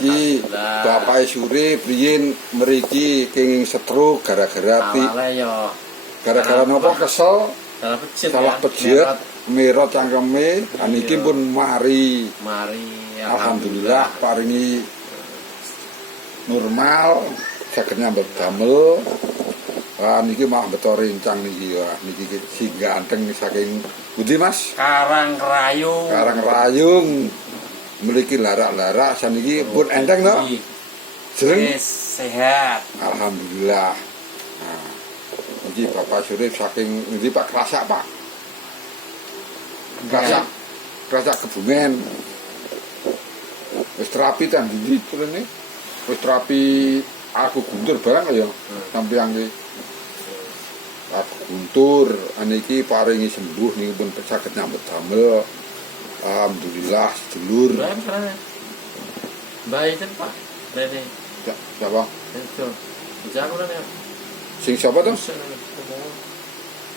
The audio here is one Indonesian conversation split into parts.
niki Bapak Surip riyin mriki kenging stroke gara-gara gara-gara napa kesel salah pejit merot cangkeme niki pun mari alhamdulillah paringi normal saged nyambut damel. Niki mah beto rencang niki ya niki sing ganteng saking pundi Mas? Karangrayung memiliki larak-larak saniki pun enteng no? Jeneng sehat. Alhamdulillah. Nah, niki Bapak Surip saking niki Pak Krasak Pak. Krasak Kebumen. Wis terapi kan ndi turune? Wis terapi aku guntur barang ya sampeyan iki. Aku guntur aniki paringi sembuh niki pun saged nyambut damel. Alhamdulillah sedulur. Mbak itu Pak, Rene. Siapa? Itu. Jangan ya. Sing siapa tuh?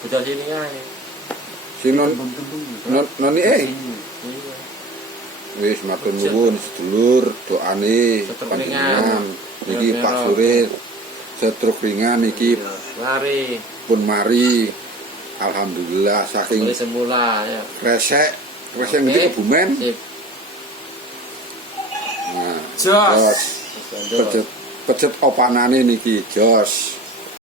Udah sini aja. Sing noni Wis matur nuwun sedulur doane panjenengan niki Pak Surip setruk ringan niki pun mari alhamdulillah saking semula ya. Resek niki Kebumen. Nah, jos. Pejet opanane niki jos.